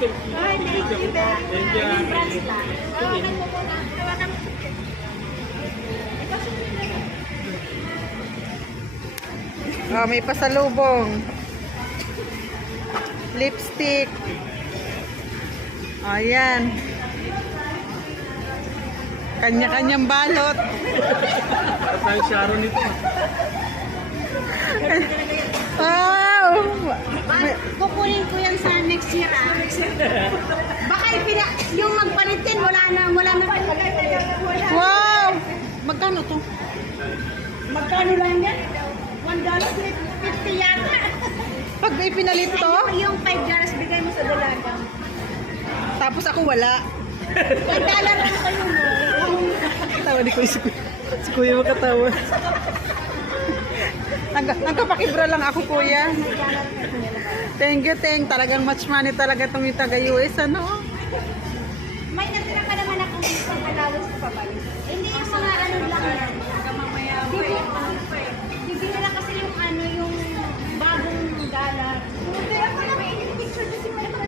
Ay, thank you, Ben. Thank you. Oh, may pasalubong. Lipstick. Ayan. Kanya-kanyang balot. Parang Sharon ito. Wow! Kukunin ko yan sa next year, ah. Baka yung magpalit din, wala na. Wow! Magkano to? Magkano lang yan? $1.50 yata. Pag ipinalit to, Yung $5 bigay mo sa dalaga. tapos ako wala. $1 lang kayo mo. Tawa ni Kuya. Si Kuya makatawa. Nagkapakibra lang ako, Kuya. Thank you, Teng. Talagang much money talaga itong yung taga-US, ano? May natira pa naman ako sa allowance sa pabalik. Hindi yung mga